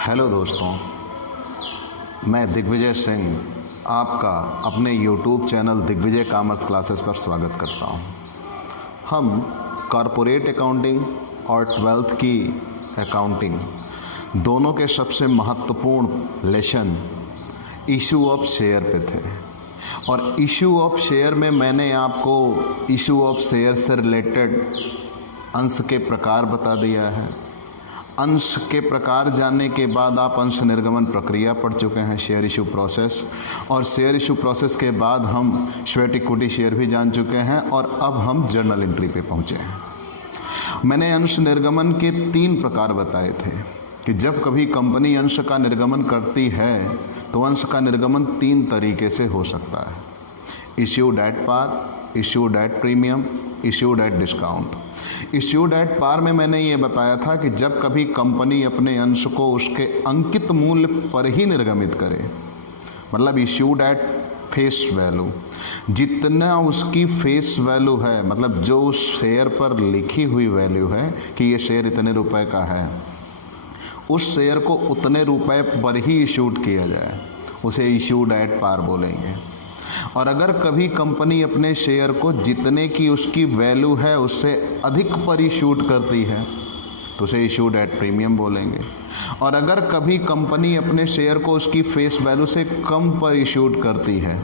Hello दोस्तों, मैं दिग्विजय सिंह आपका अपने YouTube channel Digvijay commerce classes पर स्वागत करता हूं। हम कॉरपोरेट अकाउंटिंग और 12th की अकाउंटिंग दोनों के सबसे महत्वपूर्ण लेसन इशू ऑफ शेयर पे थे और इशू ऑफ शेयर में मैंने आपको इशू ऑफ शेयर से रिलेटेड अंश के प्रकार बता दिया है। अंश के प्रकार जानने के बाद आप अंश निर्गमन प्रक्रिया पढ़ चुके हैं, शेयर इशू प्रोसेस, और शेयर इशू प्रोसेस के बाद हम स्वेट इक्विटी शेयर भी जान चुके हैं और अब हम जर्नल एंट्री पे पहुंचे हैं। मैंने अंश निर्गमन के 3 प्रकार बताए थे कि जब कभी कंपनी अंश का निर्गमन करती है तो अंश का निर्गमन 3 तरीके से हो सकता है: issued at par, issued at premium, issued at discount. Issued at par में मैंने ये बताया था कि जब कभी कंपनी अपने अंश को उसके अंकित मूल्य पर ही निर्गमित करे, मतलब इश्यूड एट फेस वैल्यू, जितना उसकी फेस वैल्यू है, मतलब जो उस शेयर पर लिखी हुई वैल्यू है कि ये शेयर इतने रुपए का है, उस शेयर को उतने रुपए पर ही इश्यूड किया जाए, उसे इश्यूड एट पार बोलेंगे। और अगर कभी कंपनी अपने शेयर को जितने की उसकी वैल्यू है उससे अधिक पर इशूड करती है तो उसे इशूड एट प्रीमियम बोलेंगे। और अगर कभी कंपनी अपने शेयर को उसकी फेस वैल्यू से कम पर इशूड करती है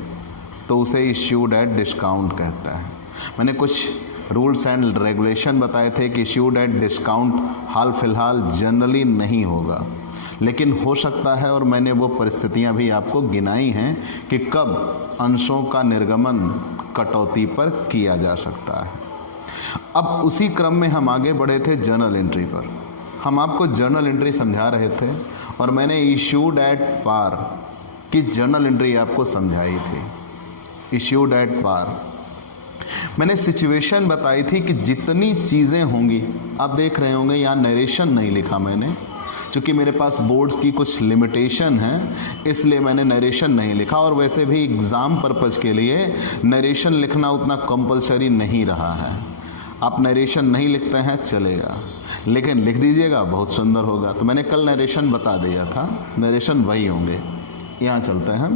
तो उसे इशूड एट डिस्काउंट कहता है। मैंने कुछ रूल्स एंड रेगुलेशन बताए थे कि इशूड एट डिस्काउंट हाल फिलहाल जनरली नहीं होगा, लेकिन हो सकता है, और मैंने वो परिस्थितियां भी आपको गिनाई हैं कि कब अंशों का निर्गमन कटौती पर किया जा सकता है। अब उसी क्रम में हम आगे बढ़े थे जर्नल एंट्री पर। हम आपको जर्नल एंट्री समझा रहे थे और मैंने इश्यूड एट पार की जर्नल एंट्री आपको समझाई थी। इश्यूड एट पार मैंने सिचुएशन बताई थी कि जितनी चीज़ें होंगी, आप देख रहे होंगे यहाँ नरेशन नहीं लिखा मैंने, क्योंकि मेरे पास बोर्ड्स की कुछ लिमिटेशन है, इसलिए मैंने नरेशन नहीं लिखा। और वैसे भी एग्ज़ाम पर्पज़ के लिए नरेशन लिखना उतना कंपलसरी नहीं रहा है। आप नरेशन नहीं लिखते हैं चलेगा, लेकिन लिख दीजिएगा, बहुत सुंदर होगा। तो मैंने कल नरेशन बता दिया था, नरेशन वही होंगे। यहाँ चलते हैं।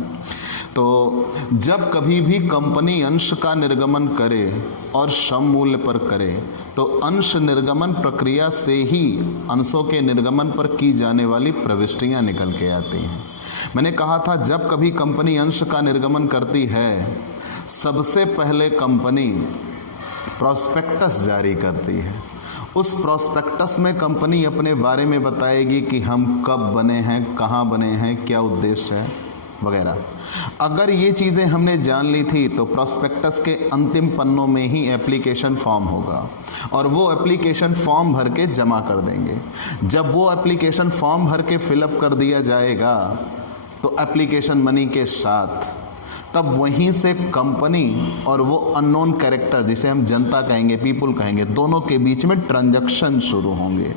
तो जब कभी भी कंपनी अंश का निर्गमन करे और सम मूल्य पर करे तो अंश निर्गमन प्रक्रिया से ही अंशों के निर्गमन पर की जाने वाली प्रविष्टियां निकल के आती हैं। मैंने कहा था जब कभी कंपनी अंश का निर्गमन करती है, सबसे पहले कंपनी प्रोस्पेक्टस जारी करती है। उस प्रोस्पेक्टस में कंपनी अपने बारे में बताएगी कि हम कब बने हैं, कहाँ बने हैं, क्या उद्देश्य है वगैरह। अगर ये चीज़ें हमने जान ली थी तो प्रोस्पेक्टस के अंतिम पन्नों में ही एप्लीकेशन फॉर्म होगा और वो एप्लीकेशन फॉर्म भर के जमा कर देंगे। जब वो एप्लीकेशन फॉर्म भर के फिलअप कर दिया जाएगा तो एप्लीकेशन मनी के साथ, तब वहीं से कंपनी और वो अननोन कैरेक्टर जिसे हम जनता कहेंगे, पीपुल कहेंगे, दोनों के बीच में ट्रांजैक्शन शुरू होंगे।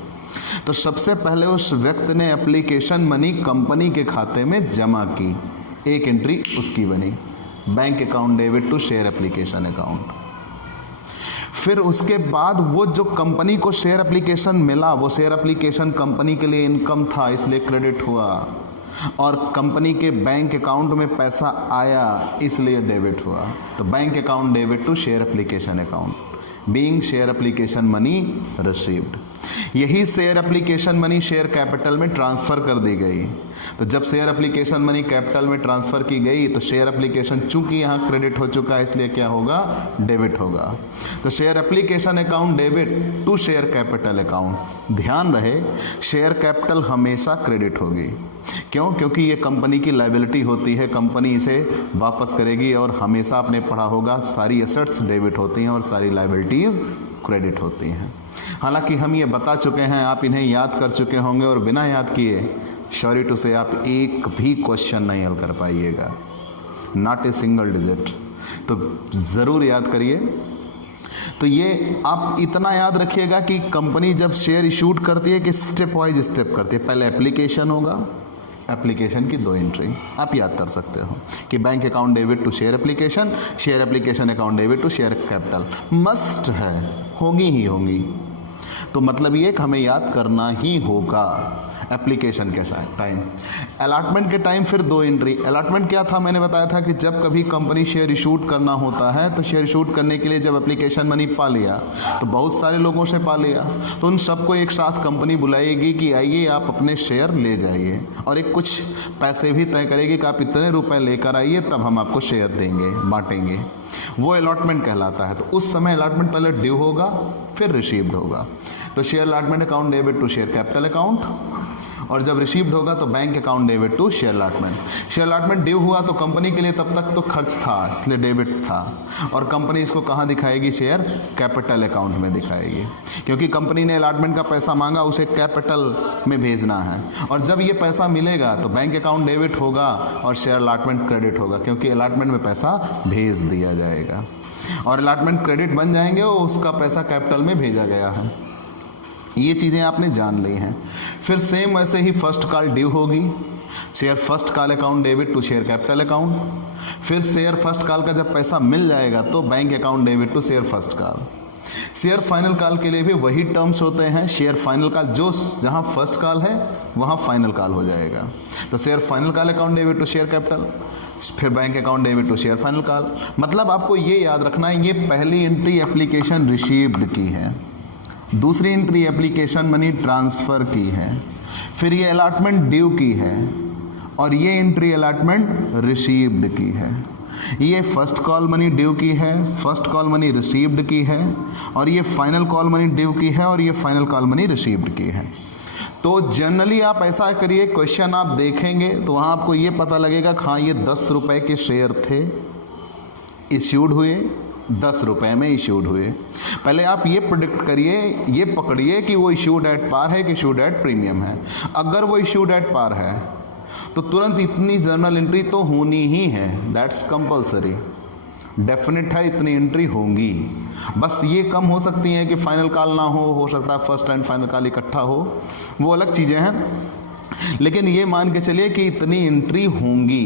तो सबसे पहले उस व्यक्ति ने एप्लीकेशन मनी कंपनी के खाते में जमा की, एक एंट्री उसकी बनी, bank account debit to share application account. फिर उसके बाद वो जो कंपनी को शेयर एप्लीकेशन मिला, वो शेयर एप्लीकेशन कंपनी के लिए इनकम था इसलिए क्रेडिट हुआ, और कंपनी के बैंक अकाउंट में पैसा आया इसलिए डेबिट हुआ। तो bank account debit to share application account, being share application money received. यही share application money share capital में ट्रांसफ़र कर दी गई। तो जब शेयर एप्लीकेशन मनी कैपिटल में ट्रांसफ़र की गई तो शेयर एप्लीकेशन चूंकि यहाँ क्रेडिट हो चुका है इसलिए क्या होगा, डेबिट होगा। तो share application account debit to share capital account. ध्यान रहे, शेयर कैपिटल हमेशा क्रेडिट होगी। क्यों? क्योंकि ये कंपनी की लायबिलिटी होती है, कंपनी इसे वापस करेगी, और हमेशा आपने पढ़ा होगा सारी एसेट्स डेबिट होती हैं और सारी लायबिलिटीज़ क्रेडिट होती हैं। हालांकि हम ये बता चुके हैं, आप इन्हें याद कर चुके होंगे, और बिना याद किए सॉरी टू से आप एक भी क्वेश्चन नहीं हल कर पाइएगा, नॉट ए सिंगल डिजिट। तो ज़रूर याद करिए। तो ये आप इतना याद रखिएगा कि कंपनी जब शेयर इशूड करती है कि स्टेप वाइज स्टेप करती है। पहले एप्लीकेशन होगा, एप्लीकेशन की 2 एंट्री आप याद कर सकते हो कि bank account debit to share application account debit to share capital must है, होंगी ही होंगी। तो मतलब ये कि हमें याद करना ही होगा। एप्लीकेशन के टाइम। अलॉटमेंट के टाइम फिर 2 एंट्री। अलॉटमेंट क्या था, मैंने बताया था कि जब कभी कंपनी शेयर इशूड करना होता है तो शेयर इशूड करने के लिए जब एप्लीकेशन मनी पा लिया तो बहुत सारे लोगों से पा लिया, तो उन सबको एक साथ कंपनी बुलाएगी कि आइए आप अपने शेयर ले जाइए, और एक कुछ पैसे भी तय करेगी कि आप इतने रुपए लेकर आइए तब हम आपको शेयर देंगे, बांटेंगे। वो अलॉटमेंट कहलाता है। तो उस समय अलॉटमेंट पहले ड्यू होगा फिर रिसीव्ड होगा। तो share allotment account debit to share capital account, और जब रिसीव्ड होगा तो bank account debit to share allotment. Share allotment due हुआ तो कंपनी के लिए तब तक तो खर्च था, इसलिए डेबिट था, और कंपनी इसको कहाँ दिखाएगी, शेयर कैपिटल अकाउंट में दिखाएगी, क्योंकि कंपनी ने अलॉटमेंट का पैसा मांगा, उसे कैपिटल में भेजना है, और जब ये पैसा मिलेगा तो बैंक अकाउंट डेबिट होगा और शेयर अलॉटमेंट क्रेडिट होगा, क्योंकि अलॉटमेंट में पैसा भेज दिया जाएगा, और अलॉटमेंट क्रेडिट बन जाएंगे और उसका पैसा कैपिटल में भेजा गया है। ये चीज़ें आपने जान ली हैं। फिर सेम वैसे ही फर्स्ट कॉल ड्यू होगी, share first call account debit to share capital account. फिर शेयर फर्स्ट कॉल का जब पैसा मिल जाएगा तो bank account debit to share first call. Share final call के लिए भी वही टर्म्स होते हैं। शेयर फाइनल कॉल जो जहाँ फर्स्ट कॉल है वहाँ फाइनल कॉल हो जाएगा, तो share final call account debit to share capital, फिर bank account debit to share final call. मतलब आपको ये याद रखना है, ये पहली एंट्री एप्लीकेशन रिसीव्ड की है, दूसरी एंट्री एप्लीकेशन मनी ट्रांसफ़र की है, फिर ये अलॉटमेंट ड्यू की है, और ये एंट्री अलॉटमेंट रिसीव्ड की है। ये फर्स्ट कॉल मनी ड्यू की है, फर्स्ट कॉल मनी रिसीव्ड की है, और ये फाइनल कॉल मनी ड्यू की है, और ये फाइनल कॉल मनी रिसीव्ड की है। तो जनरली आप ऐसा करिए, क्वेश्चन आप देखेंगे तो वहाँ आपको ये पता लगेगा हाँ ये 10 रुपये के शेयर थे, इश्यूड हुए, 10 रुपये में इशूड हुए। पहले आप ये प्रेडिक्ट करिए, ये पकड़िए कि वो इशूड एट पार है कि इशूड एट प्रीमियम है। अगर वो इशूड एट पार है तो तुरंत इतनी जर्नल एंट्री तो होनी ही है, दैट्स कंपलसरी, डेफिनेट है, इतनी एंट्री होंगी। बस ये कम हो सकती है कि फाइनल कॉल ना हो सकता है फर्स्ट एंड फाइनल कॉल इकट्ठा हो, वो अलग चीज़ें हैं, लेकिन ये मान के चलिए कि इतनी एंट्री होंगी।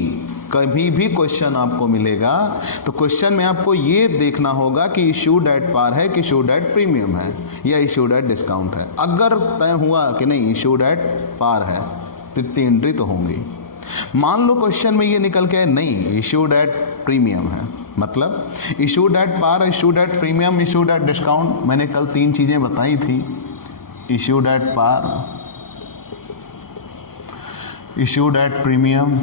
कभी भी क्वेश्चन आपको मिलेगा तो क्वेश्चन में आपको ये देखना होगा कि इशूड एट पार है कि इशूड एट प्रीमियम है या इशूड एट डिस्काउंट है। अगर तय हुआ कि नहीं इशूड एट पार है तो इतनी एंट्री तो होंगी। मान लो क्वेश्चन में ये निकल के नहीं इशूड एट प्रीमियम है, मतलब issued at par, issued at premium, issued at discount. मैंने कल 3 चीज़ें बताई थी, issued at par, issued at premium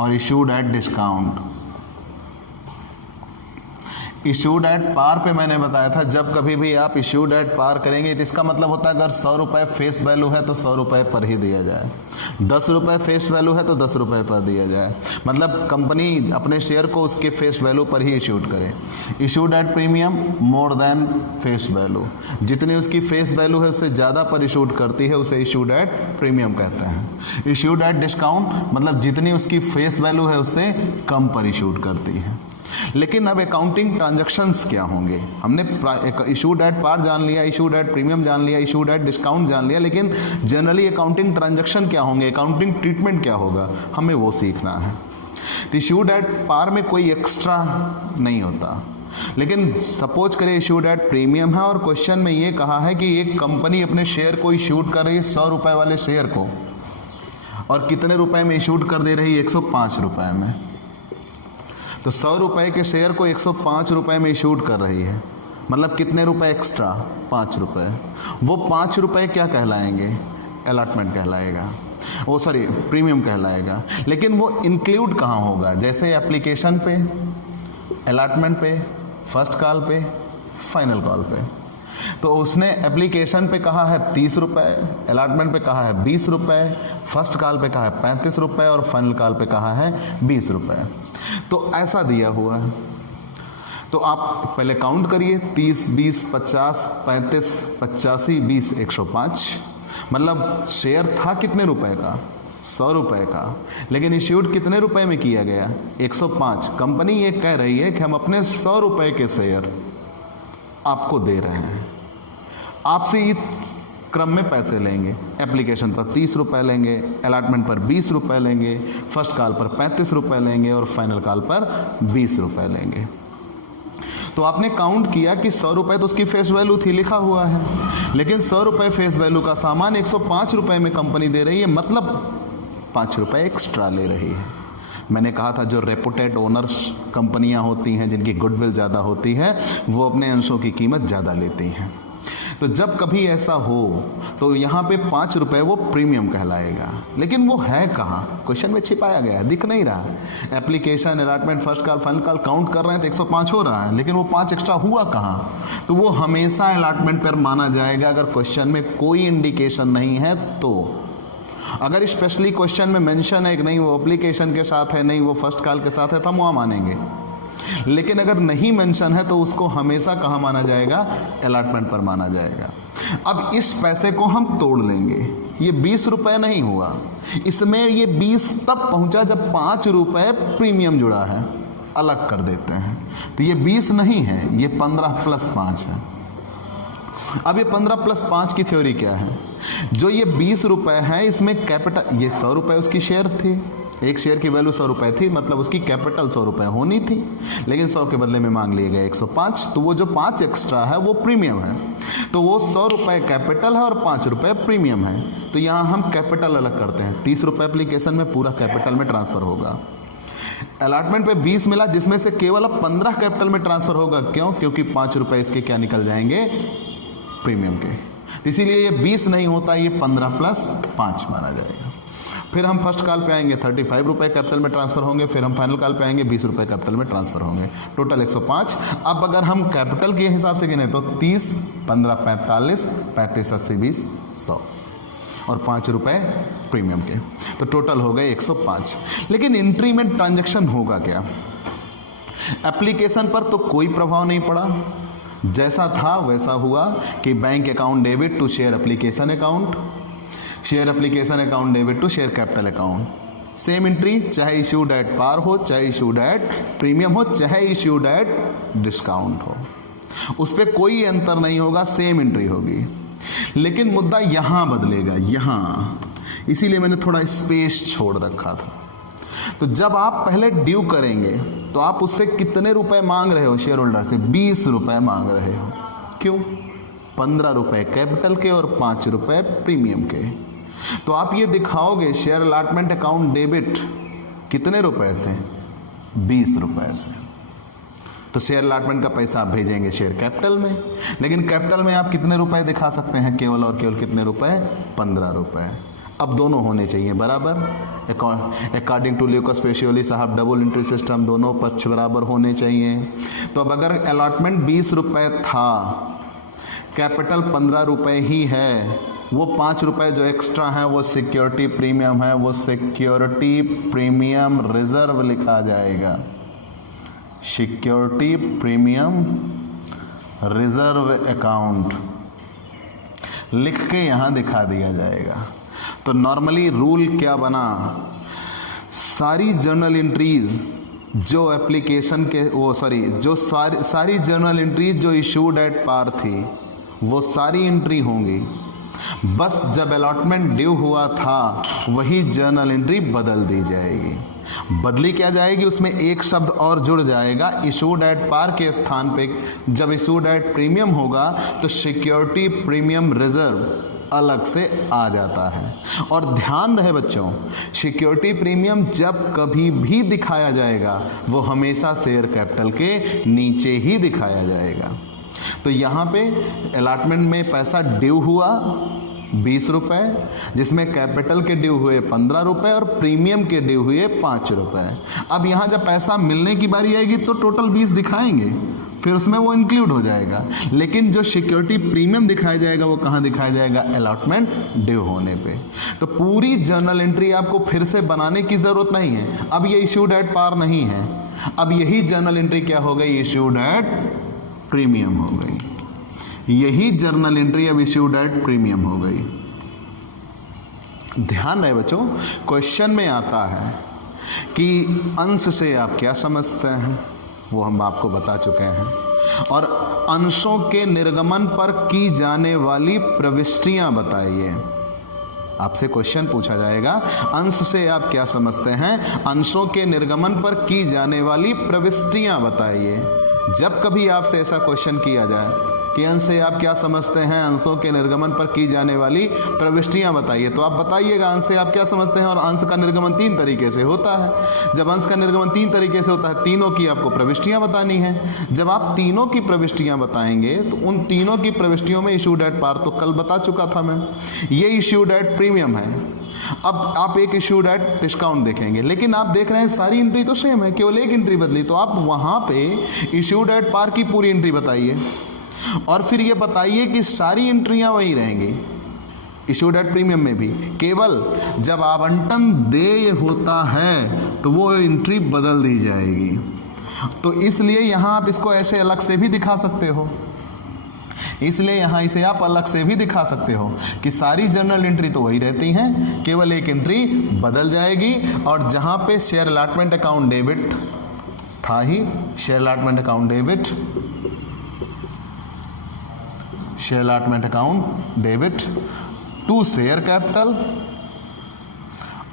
और issued at discount. Issued at par पे मैंने बताया था जब कभी भी आप इशूड एट पार करेंगे तो इसका मतलब होता है अगर 100 रुपये फेस वैल्यू है तो 100 रुपये पर ही दिया जाए, 10 रुपये फेस वैल्यू है तो 10 रुपये पर दिया जाए, मतलब कंपनी अपने शेयर को उसके फेस वैल्यू पर ही इशूड करे। Issued at premium more than face value, जितनी उसकी फेस वैल्यू है उससे ज़्यादा पर इशूड करती है उसे इशूड एट प्रीमियम कहते हैं। इशूड एट डिस्काउंट मतलब जितनी उसकी फेस वैल्यू है उससे कम पर इशूड करती है। लेकिन अब अकाउंटिंग ट्रांजैक्शंस क्या होंगे, हमने इशूड एट पार जान लिया, इशूड एट प्रीमियम जान लिया, इशूड एट डिस्काउंट जान लिया, लेकिन जनरली अकाउंटिंग ट्रांजैक्शन क्या होंगे, अकाउंटिंग ट्रीटमेंट क्या होगा, हमें वो सीखना है। तो इशूड एट पार में कोई एक्स्ट्रा नहीं होता, लेकिन सपोज करें इशूड एट प्रीमियम है और क्वेश्चन में ये कहा है कि एक कंपनी अपने शेयर को इशूड कर रही है 100 रुपये वाले शेयर को, और कितने रुपए में इशूड कर दे रही है, 105 रुपये में। तो 100 रुपये के शेयर को 105 रुपये में इशूड कर रही है, मतलब कितने रुपए एक्स्ट्रा, 5 रुपये। वो 5 रुपये क्या कहलाएंगे, अलॉटमेंट कहलाएगा, वो सॉरी प्रीमियम कहलाएगा। लेकिन वो इंक्लूड कहाँ होगा, जैसे एप्लीकेशन पे, अलॉटमेंट पे, फर्स्ट कॉल पे, फाइनल कॉल पे। तो उसने एप्लीकेशन पे कहा है 30 रुपये, अलॉटमेंट पे कहा है 20 रुपये, फर्स्ट कॉल पे कहा है 35 रुपये और फाइनल कॉल पे कहा है 20 रुपये। तो ऐसा दिया हुआ है, तो आप पहले काउंट करिए 30, 20, 50, 35, 85, 20, 105, मतलब शेयर था कितने रुपए का, 100 रुपये का, लेकिन इश्यूड कितने रुपए में किया गया, 105। कंपनी ये कह रही है कि हम अपने 100 रुपये के शेयर आपको दे रहे हैं, आपसे इस क्रम में पैसे लेंगे, एप्लीकेशन पर 30 रुपये लेंगे, अलॉटमेंट पर 20 रुपये लेंगे, फर्स्ट कॉल पर 35 रुपये लेंगे और फाइनल कॉल पर 20 रुपये लेंगे। तो आपने काउंट किया कि 100 रुपये तो उसकी फेस वैल्यू थी, लिखा हुआ है, लेकिन 100 रुपये फेस वैल्यू का सामान 105 रुपये में कंपनी दे रही है, मतलब 5 रुपये एक्स्ट्रा ले रही है। मैंने कहा था जो रेपुटेड ओनर्स कंपनियां होती हैं, जिनकी गुडविल ज़्यादा होती है, वो अपने अंशों की कीमत ज़्यादा लेती हैं। तो जब कभी ऐसा हो तो यहाँ पे 5 रुपये वो प्रीमियम कहलाएगा, लेकिन वो है कहाँ? क्वेश्चन में छिपाया गया है, दिख नहीं रहा। Application, allotment, first call, final call count कर रहे हैं तो 105 हो रहा है, लेकिन वो 5 एक्स्ट्रा हुआ कहाँ? तो वो हमेशा अलॉटमेंट पर माना जाएगा अगर क्वेश्चन में कोई इंडिकेशन नहीं है तो। अगर स्पेशली क्वेश्चन में मेंशन है कि नहीं वो एप्लीकेशन के साथ है, नहीं वो फर्स्ट कॉल के साथ है, तो हम वहाँ मानेंगे। लेकिन अगर नहीं मेंशन है तो उसको हमेशा कहाँ माना जाएगा? अलॉटमेंट पर माना जाएगा। अब इस पैसे को हम तोड़ लेंगे, ये 20 रुपये नहीं हुआ, इसमें ये 20 तब पहुंचा जब 5 रुपये प्रीमियम जुड़ा है, अलग कर देते हैं। तो ये 20 नहीं है, ये 15 + 5 है। अब ये 15 + 5 की थ्योरी क्या है? जो ये 20 रुपये है इसमें कैपिटल, ये 100 रुपये उसकी शेयर थी, एक शेयर की वैल्यू 100 रुपये थी, मतलब उसकी कैपिटल 100 रुपये होनी थी, लेकिन 100 के बदले में मांग लिए गए 105, तो वो जो 5 एक्स्ट्रा है वो प्रीमियम है। तो वो 100 रुपये कैपिटल है और 5 रुपये प्रीमियम है। तो यहाँ हम कैपिटल अलग करते हैं, 30 रुपये एप्लीकेशन में पूरा कैपिटल में ट्रांसफर होगा। अलॉटमेंट पे 20 मिला, जिसमें से केवल अब 15 कैपिटल में ट्रांसफर होगा। क्यों? क्योंकि 5 रुपये इसके क्या निकल जाएंगे? प्रीमियम के। तो इसीलिए ये 20 नहीं होता, ये 15 + 5 माना जाएगा। फिर हम फर्स्ट कॉल पे आएंगे, 35 रुपये कैपिटल में ट्रांसफर होंगे। फिर हम फाइनल कॉल पे आएंगे, 20 रुपये कैपिटल में ट्रांसफर होंगे, टोटल 105। अब अगर हम कैपिटल के हिसाब से गिने तो 30, 15, 45, 35, 80, 20, 100 और 5 रुपये प्रीमियम के, तो टोटल हो गए 105। लेकिन एंट्री में ट्रांजैक्शन होगा क्या? एप्लीकेशन पर तो कोई प्रभाव नहीं पड़ा, जैसा था वैसा हुआ कि bank account debit to share application account, share application account debit to share capital account. Same entry, चाहे इश्यूड एट पार हो, चाहे इश्यूड एट प्रीमियम हो, चाहे इश्यूड एट डिस्काउंट हो, उस पर कोई अंतर नहीं होगा, सेम एंट्री होगी। लेकिन मुद्दा यहाँ बदलेगा, यहाँ, इसीलिए मैंने थोड़ा स्पेस छोड़ रखा था। तो जब आप पहले ड्यू करेंगे तो आप उससे कितने रुपए मांग रहे हो? शेयर होल्डर से 20 रुपए मांग रहे हो। क्यों? 15 रुपए कैपिटल के और 5 रुपए प्रीमियम के। तो आप ये दिखाओगे शेयर अलॉटमेंट अकाउंट डेबिट कितने रुपए से? 20 रुपए से। तो शेयर अलॉटमेंट का पैसा आप भेजेंगे शेयर कैपिटल में, लेकिन कैपिटल में आप कितने रुपए दिखा सकते हैं? केवल और केवल कितने रुपए? 15 रुपए। अब दोनों होने चाहिए बराबर। अकॉर्डिंग टू ल्यूकास पेशियोली साहब डबल एंट्री सिस्टम, दोनों पक्ष बराबर होने चाहिए। तो अब अगर अलॉटमेंट 20 रुपये था, कैपिटल 15 रुपये ही है, वो 5 रुपये जो एक्स्ट्रा है वो सिक्योरिटी प्रीमियम है, वो सिक्योरिटी प्रीमियम रिजर्व लिखा जाएगा। सिक्योरिटी प्रीमियम रिजर्व अकाउंट लिख के यहाँ दिखा दिया जाएगा। तो नॉर्मली रूल क्या बना? सारी जर्नल एंट्रीज जो एप्लीकेशन के जो सारी जर्नल एंट्रीज जो इशूड एट पार थी वो सारी एंट्री होंगी। बस जब अलॉटमेंट ड्यू हुआ था वही जर्नल एंट्री बदल दी जाएगी। बदली क्या जाएगी? उसमें एक शब्द और जुड़ जाएगा, इशूड एट पार के स्थान पे जब इशूड एट प्रीमियम होगा तो सिक्योरिटी प्रीमियम रिजर्व अलग से आ जाता है। और ध्यान रहे बच्चों, सिक्योरिटी प्रीमियम जब कभी भी दिखाया जाएगा वो हमेशा शेयर कैपिटल के नीचे ही दिखाया जाएगा। तो यहाँ पे अलॉटमेंट में पैसा ड्यू हुआ 20 रुपये, जिसमें कैपिटल के ड्यू हुए 15 रुपये और प्रीमियम के ड्यू हुए 5 रुपये। अब यहाँ जब पैसा मिलने की बारी आएगी तो टोटल 20 दिखाएंगे, फिर उसमें वो इंक्लूड हो जाएगा। लेकिन जो सिक्योरिटी प्रीमियम दिखाया जाएगा वो कहाँ दिखाया जाएगा? अलॉटमेंट ड्यू होने पे। तो पूरी जर्नल एंट्री आपको फिर से बनाने की ज़रूरत नहीं है। अब ये इशूड एट पार नहीं है, अब यही जर्नल एंट्री क्या हो गई? इशूड एट प्रीमियम हो गई। यही जर्नल एंट्री अब इशूड एट प्रीमियम हो गई। ध्यान रहे बच्चों, क्वेश्चन में आता है कि अंश से आप क्या समझते हैं, वो हम आपको बता चुके हैं। और अंशों के निर्गमन पर की जाने वाली प्रविष्टियां बताइए। आपसे क्वेश्चन पूछा जाएगा, अंश से आप क्या समझते हैं, अंशों के निर्गमन पर की जाने वाली प्रविष्टियां बताइए। जब कभी आपसे ऐसा क्वेश्चन किया जाए कि अंश से आप क्या समझते हैं, अंशों के निर्गमन पर की जाने वाली प्रविष्टियां बताइए, तो आप बताइएगा अंश से आप क्या समझते हैं। और अंश का निर्गमन 3 तरीके से होता है। जब अंश का निर्गमन 3 तरीके से होता है, तीनों की आपको प्रविष्टियां बतानी है। जब आप तीनों की प्रविष्टियां बताएंगे तो उन तीनों की प्रविष्टियों में इशूड एट पार तो कल बता चुका था मैं, ये इशूड एट प्रीमियम है। अब आप एक इशूड एट डिस्काउंट देखेंगे, लेकिन आप देख रहे हैं सारी एंट्री तो सेम है, केवल एक एंट्री बदली, तो आप वहां पे इशूड एट पार की पूरी एंट्री बताइए और फिर ये बताइए कि सारी एंट्रियां वही रहेंगी इशूड एट प्रीमियम में भी। केवल जब आवंटन देय होता है तो वो एंट्री बदल दी जाएगी। तो इसलिए यहां आप इसको ऐसे अलग से भी दिखा सकते हो, इसलिए यहां इसे आप अलग से भी दिखा सकते हो कि सारी जर्नल एंट्री तो वही रहती हैं, केवल एक एंट्री बदल जाएगी। और जहां पे शेयर अलॉटमेंट अकाउंट डेबिट था ही, share allotment account debit, share allotment account debit to share capital,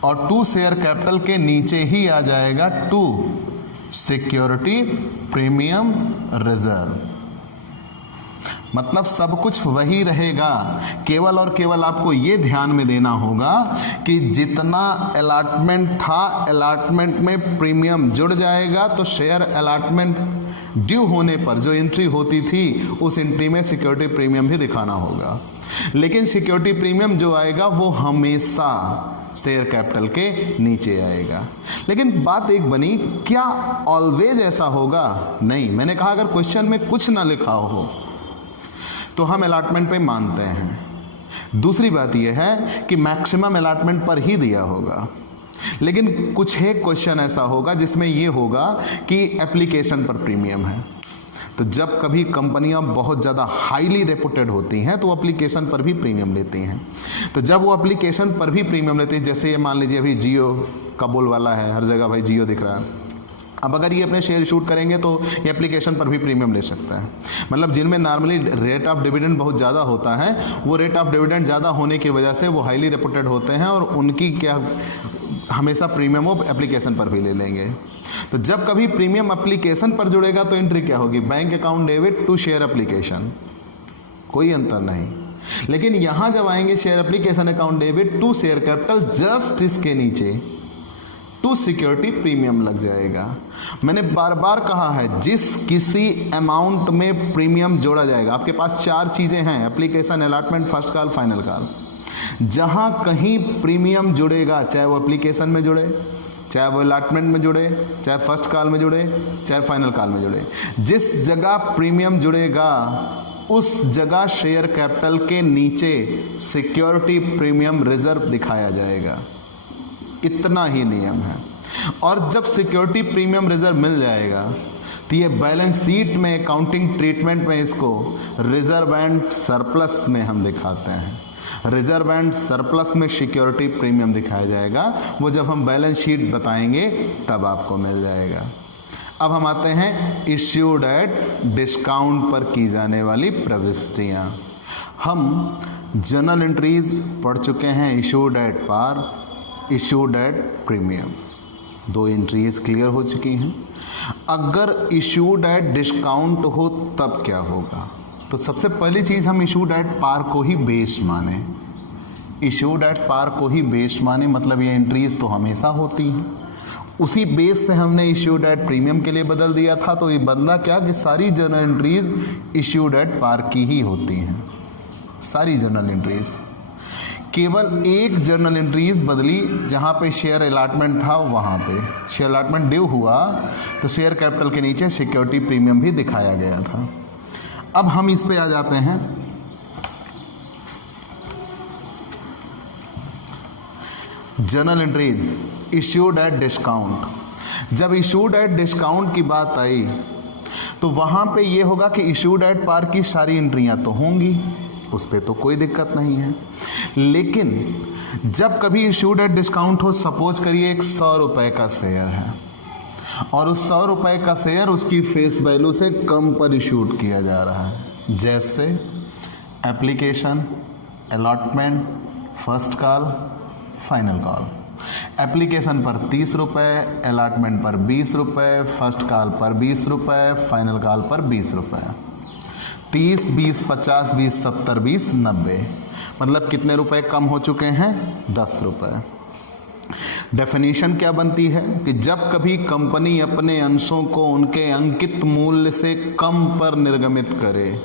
और टू शेयर कैपिटल के नीचे ही आ जाएगा टू सिक्योरिटी प्रीमियम रिजर्व। मतलब सब कुछ वही रहेगा, केवल और केवल आपको ये ध्यान में देना होगा कि जितना अलॉटमेंट था, अलॉटमेंट में प्रीमियम जुड़ जाएगा, तो शेयर अलॉटमेंट ड्यू होने पर जो एंट्री होती थी उस एंट्री में सिक्योरिटी प्रीमियम भी दिखाना होगा। लेकिन सिक्योरिटी प्रीमियम जो आएगा वो हमेशा शेयर कैपिटल के नीचे आएगा। लेकिन बात एक बनी, क्या ऑलवेज ऐसा होगा? नहीं, मैंने कहा अगर क्वेश्चन में कुछ ना लिखा हो तो हम अलॉटमेंट पे मानते हैं। दूसरी बात यह है कि मैक्सिमम अलॉटमेंट पर ही दिया होगा। लेकिन कुछ एक क्वेश्चन ऐसा होगा जिसमें यह होगा कि एप्लीकेशन पर प्रीमियम है। तो जब कभी कंपनियां बहुत ज़्यादा हाईली रेपुटेड होती हैं तो एप्लीकेशन पर भी प्रीमियम लेती हैं। तो जब वो एप्लीकेशन पर भी प्रीमियम लेती हैं, जैसे ये मान लीजिए अभी जियो का बोलबाला है, हर जगह भाई जियो दिख रहा है। अब अगर ये अपने शेयर शूट करेंगे तो ये एप्लीकेशन पर भी प्रीमियम ले सकता है। मतलब जिनमें नॉर्मली रेट ऑफ डिविडेंड बहुत ज़्यादा होता है, वो रेट ऑफ डिविडेंड ज़्यादा होने की वजह से वो हाईली रेपुटेड होते हैं और उनकी क्या हमेशा प्रीमियम वो एप्लीकेशन पर भी ले लेंगे। तो जब कभी प्रीमियम एप्लीकेशन पर जुड़ेगा तो एंट्री क्या होगी? Bank account debit to share application, कोई अंतर नहीं। लेकिन यहां जब आएंगे share application account debit to share capital, just इसके नीचे टू सिक्योरिटी प्रीमियम लग जाएगा। मैंने बार बार कहा है, जिस किसी अमाउंट में प्रीमियम जोड़ा जाएगा, आपके पास 4 चीजें हैं, application, allotment, first call, final call. जहां कहीं प्रीमियम जुड़ेगा, चाहे वो एप्लीकेशन में जुड़े, चाहे वो अलॉटमेंट में जुड़े, चाहे फर्स्ट कॉल में जुड़े, चाहे फाइनल कॉल में जुड़े, जिस जगह प्रीमियम जुड़ेगा उस जगह शेयर कैपिटल के नीचे सिक्योरिटी प्रीमियम रिजर्व दिखाया जाएगा। इतना ही नियम है। और जब सिक्योरिटी प्रीमियम रिजर्व मिल जाएगा तो ये बैलेंस शीट में अकाउंटिंग ट्रीटमेंट में इसको रिजर्व एंड सरप्लस में हम दिखाते हैं। रिजर्व एंड सरप्लस में सिक्योरिटी प्रीमियम दिखाया जाएगा। वो जब हम बैलेंस शीट बताएंगे तब आपको मिल जाएगा। अब हम आते हैं इश्यूड एट डिस्काउंट पर की जाने वाली प्रविष्टियां। हम जर्नल एंट्रीज पढ़ चुके हैं, issued at par, issued at premium, 2 entries clear हो चुकी हैं। अगर इश्यूड एट डिस्काउंट हो तब क्या होगा? तो सबसे पहली चीज हम इश्यूड एट पार को ही बेस माने। इश्यूड एट पार को ही बेस माने मतलब ये एंट्रीज तो हमेशा होती हैं। उसी बेस से हमने इश्यूड एट प्रीमियम के लिए बदल दिया था। तो ये बदला क्या कि सारी journal entries issued at par की ही होती हैं, सारी जर्नल एंट्रीज। केवल एक जर्नल एंट्रीज बदली, जहां पे शेयर अलॉटमेंट था वहां पे शेयर अलॉटमेंट ड्यू हुआ तो शेयर कैपिटल के नीचे सिक्योरिटी प्रीमियम भी दिखाया गया था। अब हम इस पे आ जाते हैं। Journal entries issued at discount. जब इश्यूड एट डिस्काउंट की बात आई तो वहां पे ये होगा कि इश्यूड एट पार की सारी एंट्रियां तो होंगी, उस पर तो कोई दिक्कत नहीं है। लेकिन जब कभी इश्यूड एट डिस्काउंट हो, सपोज करिए एक 100 रुपए का शेयर है और उस 100 रुपए का शेयर उसकी फेस वैल्यू से कम पर इशूड किया जा रहा है, जैसे application, allotment, first call, final call. Application पर 30 रुपये, अलॉटमेंट पर 20 रुपये, फर्स्ट कॉल पर 20 रुपये, फाइनल कॉल पर 20 रुपये। 30, 20, 50, 20, 70, 20, 90, मतलब कितने रुपए कम हो चुके हैं? 10 रुपये। डेफिनेशन क्या बनती है कि जब कभी कंपनी अपने अंशों को उनके अंकित मूल्य से कम पर निर्गमित करे,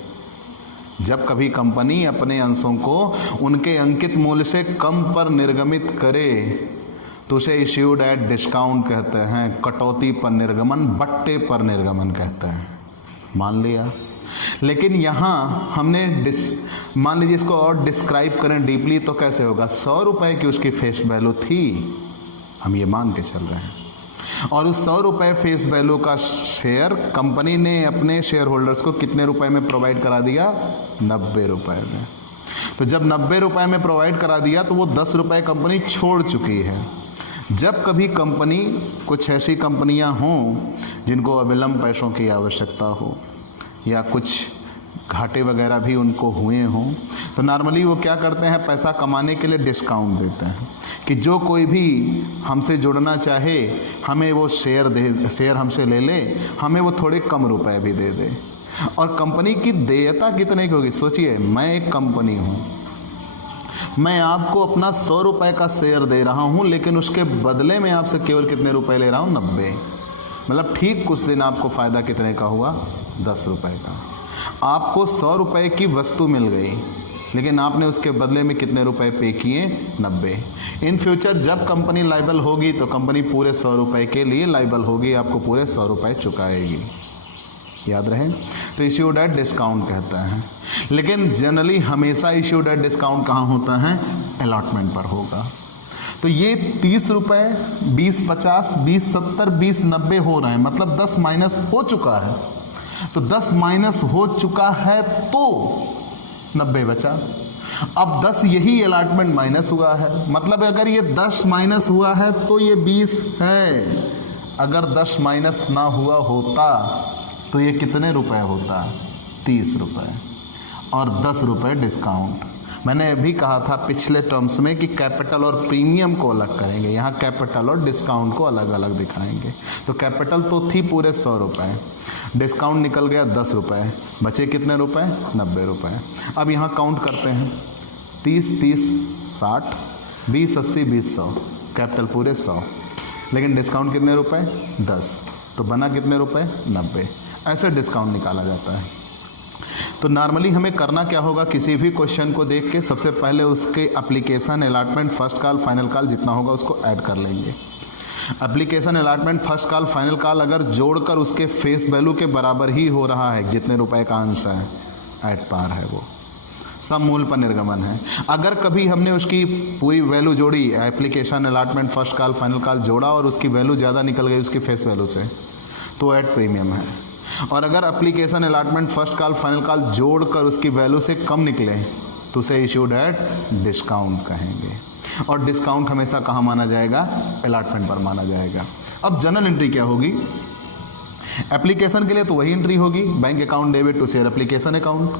जब कभी कंपनी अपने अंशों को उनके अंकित मूल्य से कम पर निर्गमित करे तो उसे इश्यूड एट डिस्काउंट कहते हैं, कटौती पर निर्गमन, बट्टे पर निर्गमन कहते हैं। मान लिया। लेकिन यहाँ हमने मान लीजिए इसको और डिस्क्राइब करें डीपली तो कैसे होगा? 100 रुपये की उसकी फेस वैल्यू थी, हम ये मान के चल रहे हैं, और उस 100 रुपये फेस वैल्यू का शेयर कंपनी ने अपने शेयर होल्डर्स को कितने रुपए में प्रोवाइड करा दिया? 90 रुपये में। तो जब 90 रुपये में प्रोवाइड करा दिया तो वो 10 रुपये कंपनी छोड़ चुकी है। जब कभी कंपनी, कुछ ऐसी कंपनियां हों जिनको अविलंब पैसों की आवश्यकता हो या कुछ घाटे वगैरह भी उनको हुए हों, तो नॉर्मली वो क्या करते हैं? पैसा कमाने के लिए डिस्काउंट देते हैं कि जो कोई भी हमसे जुड़ना चाहे हमें वो शेयर हमसे ले ले, हमें वो थोड़े कम रुपए भी दे दे। और कंपनी की देयता कितने की होगी? सोचिए, मैं एक कंपनी हूँ, मैं आपको अपना 100 रुपये का शेयर दे रहा हूँ, लेकिन उसके बदले में आपसे केवल कितने रुपए ले रहा हूँ? 90। मतलब ठीक कुछ दिन आपको फ़ायदा कितने का हुआ? 10 रुपये का। आपको 100 रुपये की वस्तु मिल गई, लेकिन आपने उसके बदले में कितने रुपए पे किए? 90। इन फ्यूचर जब कंपनी लाइबल होगी तो कंपनी पूरे 100 रुपये के लिए लाइबल होगी, आपको पूरे 100 रुपये चुकाएगी। याद रहे? तो इश्यूड एट डिस्काउंट कहता है। लेकिन जनरली हमेशा इश्यूड एट डिस्काउंट कहाँ होता है? अलॉटमेंट पर होगा। तो ये 30 रुपये, 20, 50, 20, 70, 20, 90 हो रहे हैं, मतलब 10 माइनस हो चुका है। तो 10 माइनस हो चुका है तो 90 बचा। अब 10 यही अलॉटमेंट माइनस हुआ है, मतलब अगर ये 10 माइनस हुआ है तो ये 20 है। अगर 10 माइनस ना हुआ होता तो ये कितने रुपए होता? 30 रुपये और 10 रुपये डिस्काउंट। मैंने अभी कहा था पिछले टर्म्स में कि कैपिटल और प्रीमियम को अलग करेंगे, यहाँ कैपिटल और डिस्काउंट को अलग अलग दिखाएंगे। तो कैपिटल तो थी पूरे 100 रुपये, डिस्काउंट निकल गया 10 रुपये, बचे कितने रुपए? 90 रुपये। अब यहाँ काउंट करते हैं, 30, 30, 60, 20, 80, 20, 100, कैपिटल पूरे 100, लेकिन डिस्काउंट कितने रुपए? 10, तो बना कितने रुपए? 90। ऐसे डिस्काउंट निकाला जाता है। तो नॉर्मली हमें करना क्या होगा? किसी भी क्वेश्चन को देख के सबसे पहले उसके application, allotment, first call, final call जितना होगा उसको ऐड कर लेंगे। Application, allotment, first call, final call अगर जोड़कर उसके फेस वैल्यू के बराबर ही हो रहा है, जितने रुपए का अंश है, एट पार है, वो सब मूल पर निर्गमन है। अगर कभी हमने उसकी पूरी वैल्यू जोड़ी, application, allotment, first call, final call जोड़ा और उसकी वैल्यू ज़्यादा निकल गई उसकी फेस वैल्यू से, तो एट प्रीमियम है। और अगर application, allotment, first call, final call जोड़कर उसकी वैल्यू से कम निकले तो उसे इश्यूड एट डिस्काउंट कहेंगे। और डिस्काउंट हमेशा कहाँ माना जाएगा? अलॉटमेंट पर माना जाएगा। अब जनरल एंट्री क्या होगी? एप्लीकेशन के लिए तो वही एंट्री होगी, bank account debit to share application account,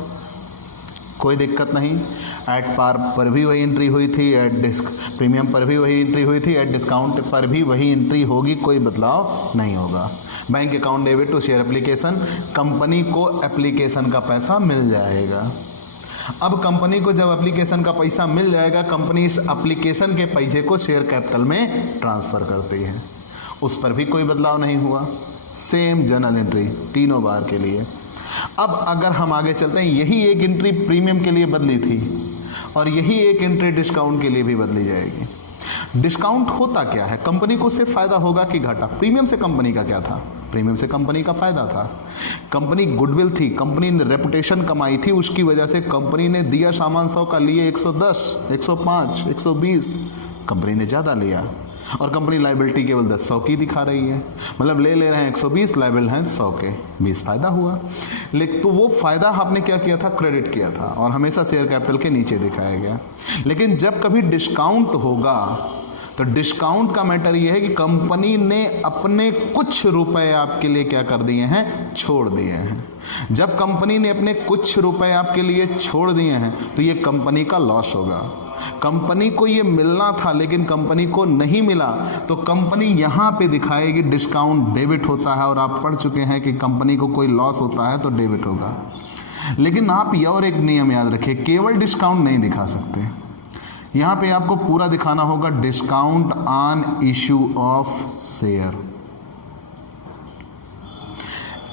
कोई दिक्कत नहीं। एट पार पर भी वही एंट्री हुई थी, एट प्रीमियम पर भी वही एंट्री हुई थी, एट डिस्काउंट पर भी वही एंट्री होगी, कोई बदलाव नहीं होगा। Bank account debit to share application, company को एप्लीकेशन का पैसा मिल जाएगा। अब कंपनी को जब एप्लीकेशन का पैसा मिल जाएगा, कंपनी इस एप्लीकेशन के पैसे को शेयर कैपिटल में ट्रांसफ़र करती है, उस पर भी कोई बदलाव नहीं हुआ। सेम जनरल एंट्री तीनों बार के लिए। अब अगर हम आगे चलते हैं, यही एक एंट्री प्रीमियम के लिए बदली थी और यही एक एंट्री डिस्काउंट के लिए भी बदली जाएगी। डिस्काउंट होता क्या है? कंपनी को उससे फायदा होगा कि घाटा? प्रीमियम से कंपनी का क्या था? प्रीमियम से कंपनी का फायदा था। कंपनी गुडविल थी, कंपनी ने रेपुटेशन कमाई थी, उसकी वजह से कंपनी ने दिया सामान 100 का, लिए 110, 105, 120, कंपनी ने ज़्यादा लिया और कंपनी लाइबिलिटी केवल 100 की दिखा रही है, मतलब ले रहे हैं 120, लाइबल हैं 100 के, 20 फायदा हुआ। लेकिन तो वो फायदा आपने क्या किया था? क्रेडिट किया था और हमेशा शेयर कैपिटल के नीचे दिखाया गया। लेकिन जब कभी डिस्काउंट होगा तो डिस्काउंट का मैटर ये है कि कंपनी ने अपने कुछ रुपए आपके लिए क्या कर दिए हैं? छोड़ दिए हैं। जब कंपनी ने अपने कुछ रुपए आपके लिए छोड़ दिए हैं तो ये कंपनी का लॉस होगा। कंपनी को ये मिलना था लेकिन कंपनी को नहीं मिला, तो कंपनी यहाँ पे दिखाएगी डिस्काउंट डेबिट होता है, और आप पढ़ चुके हैं कि कंपनी को कोई लॉस होता है तो डेबिट होगा। लेकिन आप ये और एक नियम याद रखिए, केवल डिस्काउंट नहीं दिखा सकते, यहाँ पे आपको पूरा दिखाना होगा discount on issue of share.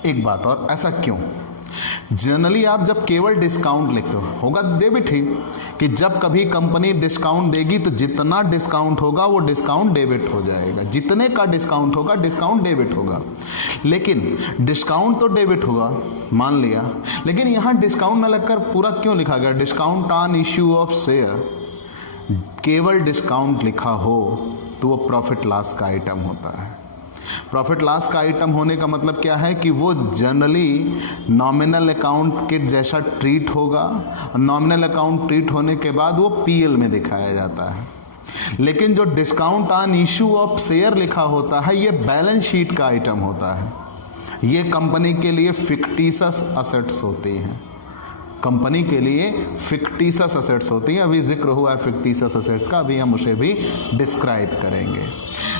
एक बात और, ऐसा क्यों? जनरली आप जब केवल डिस्काउंट लिखते हो, होगा डेबिट ही, कि जब कभी कंपनी डिस्काउंट देगी तो जितना डिस्काउंट होगा वो डिस्काउंट डेबिट हो जाएगा, जितने का डिस्काउंट होगा डिस्काउंट डेबिट होगा। लेकिन डिस्काउंट तो डेबिट होगा, मान लिया, लेकिन यहाँ डिस्काउंट ना लगकर पूरा क्यों लिखा गया discount on issue of share? केवल डिस्काउंट लिखा हो तो वो प्रॉफिट लॉस का आइटम होता है। प्रॉफिट लॉस का आइटम होने का मतलब क्या है कि वो जनरली नॉमिनल अकाउंट के जैसा ट्रीट होगा, नॉमिनल अकाउंट ट्रीट होने के बाद वो पीएल में दिखाया जाता है। लेकिन जो discount on issue of share लिखा होता है ये बैलेंस शीट का आइटम होता है। ये कंपनी के लिए फिक्टिशियस असेट्स होती हैं, कंपनी के लिए फिक्टिशियस असेट्स होती हैं। अभी जिक्र हुआ है फिक्टिशियस असेट्स का, अभी हम उसे भी डिस्क्राइब करेंगे।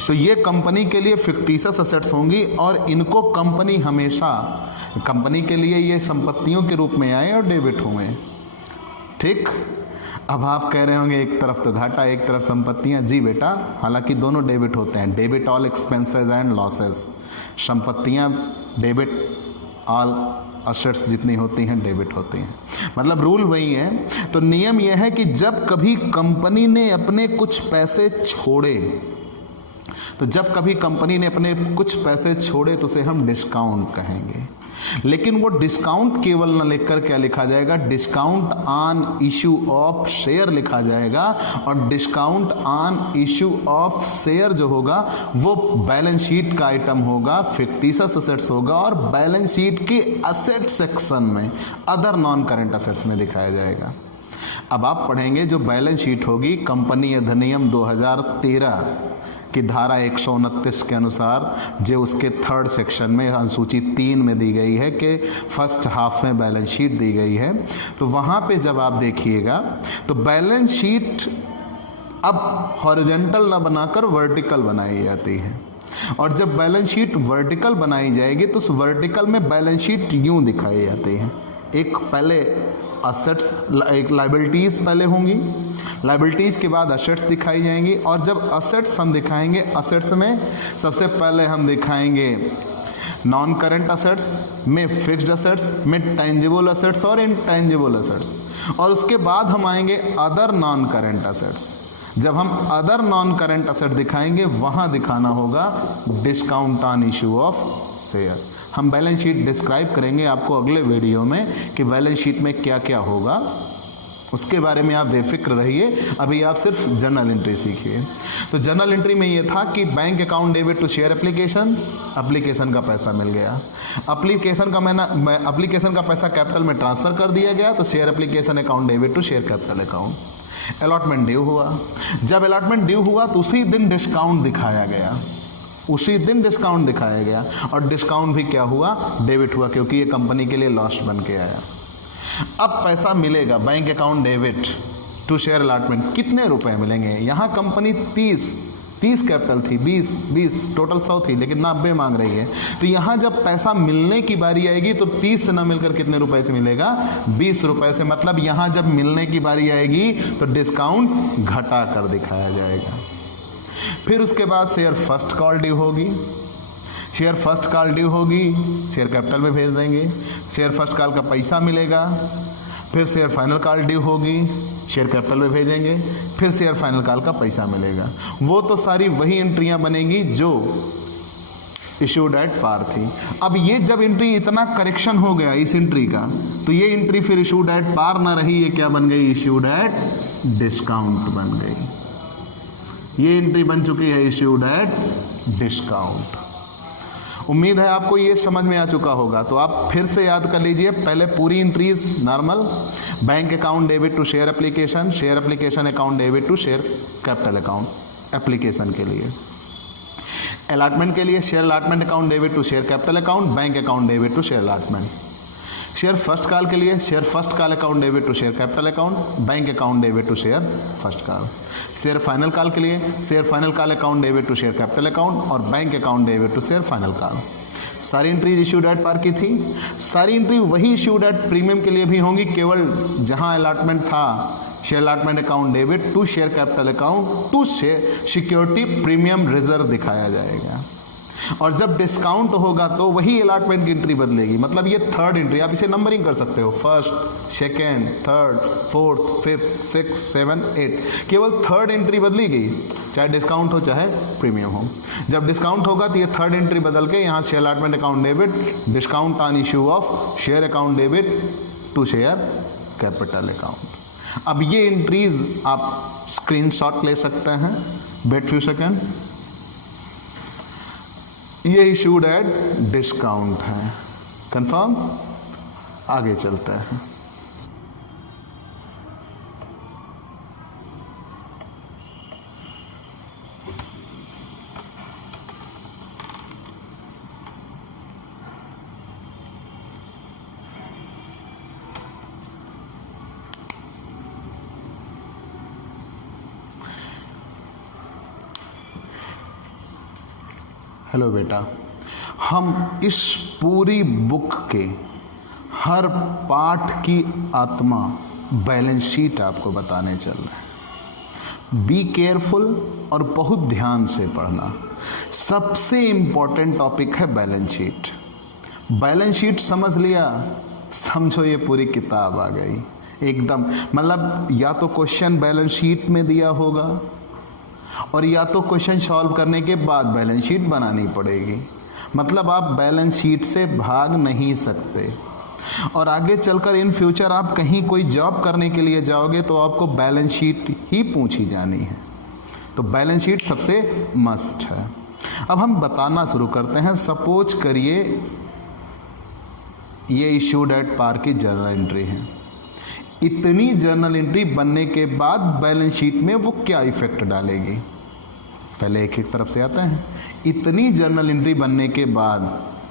तो ये कंपनी के लिए फिक्टिशियस असेट्स होंगी और इनको कंपनी हमेशा, कंपनी के लिए ये संपत्तियों के रूप में आए और डेबिट हुए। ठीक, अब आप कह रहे होंगे एक तरफ तो घाटा एक तरफ संपत्तियां। जी बेटा, हालांकि दोनों डेबिट होते हैं, debit all expenses and losses. संपत्तियां डेबिट, ऑल असेट्स जितनी होती हैं डेबिट होती हैं, मतलब रूल वही है। तो नियम यह है कि जब कभी कंपनी ने अपने कुछ पैसे छोड़े, तो जब कभी कंपनी ने अपने कुछ पैसे छोड़े तो उसे हम डिस्काउंट कहेंगे। लेकिन वो डिस्काउंट केवल न लिखकर क्या लिखा जाएगा, discount on issue of share लिखा जाएगा। और discount on issue of share जो होगा वो बैलेंस शीट का आइटम होगा, फिक्टिशियस असेट्स होगा, और बैलेंस शीट के असेट सेक्शन में अदर नॉन करंट असेट्स में दिखाया जाएगा। अब आप पढ़ेंगे जो बैलेंस शीट होगी कंपनी अधिनियम 2013 की धारा 129 के अनुसार, जो उसके थर्ड सेक्शन में अनुसूची 3 में दी गई है कि फर्स्ट हाफ में बैलेंस शीट दी गई है। तो वहाँ पे जब आप देखिएगा तो बैलेंस शीट अब हॉरिजॉन्टल ना बनाकर वर्टिकल बनाई जाती है। और जब बैलेंस शीट वर्टिकल बनाई जाएगी तो उस वर्टिकल में बैलेंस शीट यूँ दिखाई जाती है। एक पहले असेट्स, एक लाइबिलिटीज़ पहले होंगी, लाइबिलिटीज़ के बाद असेट्स दिखाई जाएंगी। और जब असेट्स हम दिखाएंगे, असेट्स में सबसे पहले हम दिखाएंगे नॉन करंट असेट्स, में फिक्स्ड असेट्स, में टेंजिबल असेट्स और इनटेंजिबल असेट्स, और उसके बाद हम आएंगे अदर नॉन करंट असेट्स। जब हम अदर नॉन करंट असेट दिखाएंगे वहाँ दिखाना होगा discount on issue of share. हम बैलेंस शीट डिस्क्राइब करेंगे आपको अगले वीडियो में कि बैलेंस शीट में क्या क्या होगा, उसके बारे में आप बेफिक्र रहिए। अभी आप सिर्फ जर्नल एंट्री सीखिए। तो जर्नल एंट्री में ये था कि bank account debit to share application, application का पैसा मिल गया, एप्लीकेशन का पैसा कैपिटल में ट्रांसफ़र कर दिया गया, तो share application account debit to share capital account. Allotment due हुआ, जब अलॉटमेंट ड्यू हुआ तो उसी दिन डिस्काउंट दिखाया गया, उसी दिन डिस्काउंट दिखाया गया, और डिस्काउंट भी क्या हुआ, डेबिट हुआ, क्योंकि ये कंपनी के लिए लॉस बन के आया। अब पैसा मिलेगा bank account debit to share allotment, कितने रुपए मिलेंगे? यहाँ कंपनी 30 कैपिटल थी, 20 टोटल 100 थी, लेकिन 90 मांग रही है। तो यहाँ जब पैसा मिलने की बारी आएगी तो 30 से ना मिलकर कितने रुपए से मिलेगा, 20 रुपए से। मतलब यहाँ जब मिलने की बारी आएगी तो डिस्काउंट घटा कर दिखाया जाएगा। फिर उसके बाद शेयर फर्स्ट कॉल ड्यू होगी, शेयर फर्स्ट कॉल ड्यू होगी, शेयर कैपिटल में भेज देंगे, शेयर फर्स्ट कॉल का पैसा मिलेगा। फिर शेयर फाइनल कॉल ड्यू होगी, शेयर कैपिटल में भेजेंगे, फिर शेयर फाइनल कॉल का पैसा मिलेगा। वो तो सारी वही एंट्रियां बनेंगी जो इशूड एट पार थी। अब ये जब एंट्री इतना करेक्शन हो गया इस एंट्री का, तो ये एंट्री फिर इशूड एट पार ना रही, ये क्या बन गई, इशूड एट डिस्काउंट बन गई। ये एंट्री बन चुकी है इशूड एट डिस्काउंट। उम्मीद है आपको ये समझ में आ चुका होगा। तो आप फिर से याद कर लीजिए, पहले पूरी entries normal, bank account debit to share application account debit to share capital account application के लिए। अलॉटमेंट के लिए share allotment account debit to share capital account, bank account debit to share allotment. Share first call के लिए share first call account debit to share capital account, bank account debit to share first call. Share final call के लिए share final call account debit to share capital account और bank account debit to share final call. सारी entries issued at par की थी। सारी entry वही issued at premium के लिए भी होंगी, केवल जहां अलॉटमेंट था share allotment account debit to share capital account to share security premium reserve दिखाया जाएगा। और जब डिस्काउंट होगा तो वही अलॉटमेंट की एंट्री बदलेगी। मतलब ये थर्ड एंट्री, आप इसे नंबरिंग कर सकते हो, first, second, third, fourth, fifth, six, seven, eight, केवल थर्ड एंट्री बदली गई, चाहे डिस्काउंट हो चाहे प्रीमियम हो। जब डिस्काउंट होगा तो ये थर्ड एंट्री बदल के यहाँ share allotment account debit discount on issue of share account debit to share capital account. अब ये एंट्रीज आप स्क्रीनशॉट ले सकते हैं, वेट फ्यू सेकेंड। ये इशूड एट डिस्काउंट है, कंफर्म। आगे चलते हैं। हेलो बेटा, हम इस पूरी बुक के हर पाठ की आत्मा बैलेंस शीट आपको बताने चल रहे हैं। बी केयरफुल और बहुत ध्यान से पढ़ना। सबसे इम्पोर्टेंट टॉपिक है बैलेंस शीट। बैलेंस शीट समझ लिया, समझो ये पूरी किताब आ गई एकदम। मतलब या तो क्वेश्चन बैलेंस शीट में दिया होगा और या तो क्वेश्चन सॉल्व करने के बाद बैलेंस शीट बनानी पड़ेगी। मतलब आप बैलेंस शीट से भाग नहीं सकते। और आगे चलकर इन फ्यूचर आप कहीं कोई जॉब करने के लिए जाओगे तो आपको बैलेंस शीट ही पूछी जानी है। तो बैलेंस शीट सबसे मस्ट है। अब हम बताना शुरू करते हैं। सपोज करिए ये इश्यूड एट पार की जर्नल एंट्री है। इतनी जर्नल एंट्री बनने के बाद बैलेंस शीट में वो क्या इफेक्ट डालेगी, पहले एक एक तरफ से आते हैं। इतनी जर्नल एंट्री बनने के बाद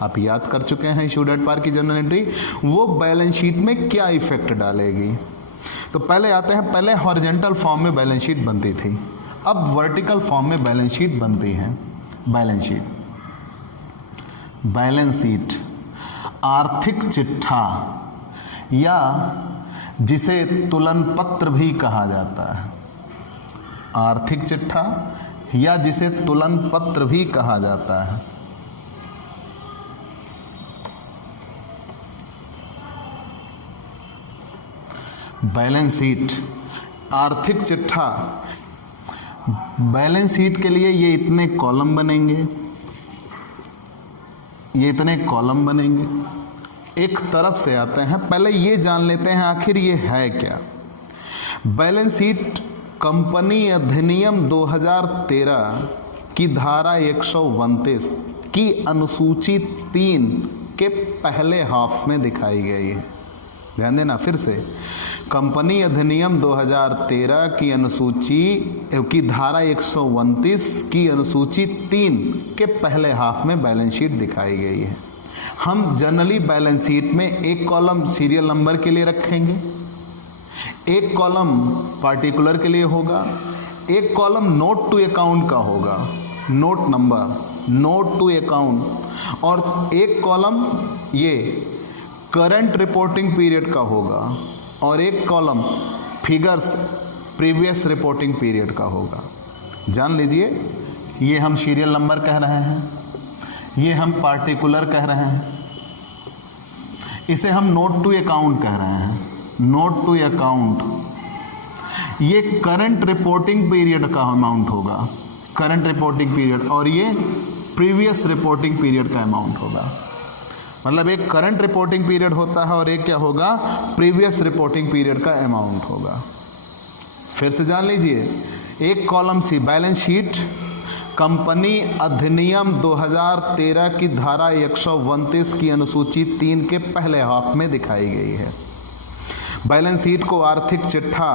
आप याद कर चुके हैं इश्यूड एट पार की जर्नल एंट्री, वो बैलेंस शीट में क्या इफेक्ट डालेगी। तो पहले आते हैं, पहले हॉरिजॉन्टल फॉर्म में बैलेंस शीट बनती थी, अब वर्टिकल फॉर्म में बैलेंस शीट बनती है। बैलेंस शीट आर्थिक चिट्ठा या जिसे तुलन पत्र भी कहा जाता है। आर्थिक चिट्ठा या जिसे तुलन पत्र भी कहा जाता है। बैलेंस शीट, आर्थिक चिट्ठा। बैलेंस शीट के लिए ये इतने कॉलम बनेंगे, ये इतने कॉलम बनेंगे। एक तरफ से आते हैं, पहले ये जान लेते हैं आखिर ये है क्या। बैलेंस शीट कंपनी अधिनियम 2013 की धारा 129 की अनुसूची 3 के पहले हाफ में दिखाई गई है। ध्यान देना फिर से, कंपनी अधिनियम 2013 की अनुसूची की धारा 129 की अनुसूची 3 के पहले हाफ में बैलेंस शीट दिखाई गई है। हम जनरली बैलेंस शीट में एक कॉलम सीरियल नंबर के लिए रखेंगे, एक कॉलम पार्टिकुलर के लिए होगा, एक कॉलम नोट टू अकाउंट का होगा, note number, note to account, और एक कॉलम ये करंट रिपोर्टिंग पीरियड का होगा और एक column figures previous reporting period का होगा। जान लीजिए, ये हम सीरियल नंबर कह रहे हैं, ये हम पार्टिकुलर कह रहे हैं, इसे हम नोट टू अकाउंट कह रहे हैं, नोट टू अकाउंट। ये करंट रिपोर्टिंग पीरियड का अमाउंट होगा, करंट रिपोर्टिंग पीरियड, और ये प्रीवियस रिपोर्टिंग पीरियड का अमाउंट होगा। मतलब एक करंट रिपोर्टिंग पीरियड होता है और एक क्या होगा, प्रीवियस रिपोर्टिंग पीरियड का अमाउंट होगा। फिर से जान लीजिए, एक column C balance sheet company अधिनियम 2013 की धारा 129 की अनुसूची 3 के पहले हाफ में दिखाई गई है। बैलेंस शीट को आर्थिक चिट्ठा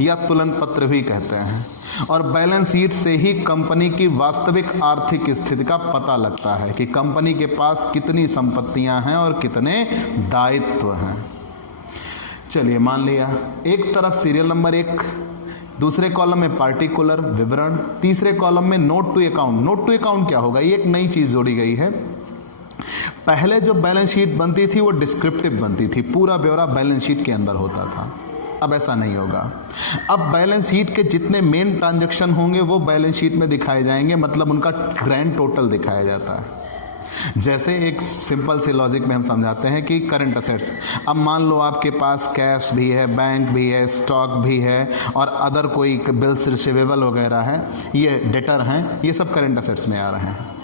या तुलन पत्र भी कहते हैं। और बैलेंस शीट से ही कंपनी की वास्तविक आर्थिक स्थिति का पता लगता है कि कंपनी के पास कितनी संपत्तियां हैं और कितने दायित्व हैं। चलिए मान लिया एक तरफ सीरियल नंबर 1, दूसरे कॉलम में पार्टिकुलर विवरण, तीसरे कॉलम में note to account. Note to account क्या होगा? ये एक नई चीज जोड़ी गई है। पहले जो बैलेंस शीट बनती थी वो डिस्क्रिप्टिव बनती थी, पूरा ब्यौरा बैलेंस शीट के अंदर होता था। अब ऐसा नहीं होगा। अब बैलेंस शीट के जितने मेन ट्रांजैक्शन होंगे वो बैलेंस शीट में दिखाए जाएंगे, मतलब उनका ग्रैंड टोटल दिखाया जाता है। जैसे एक सिंपल से लॉजिक में हम समझाते हैं कि करंट असेट्स, अब मान लो आपके पास कैश भी है, बैंक भी है, स्टॉक भी है और अदर कोई बिल्स रिसीवेबल वगैरह है, ये डेटर हैं, ये सब करंट असेट्स में आ रहे हैं।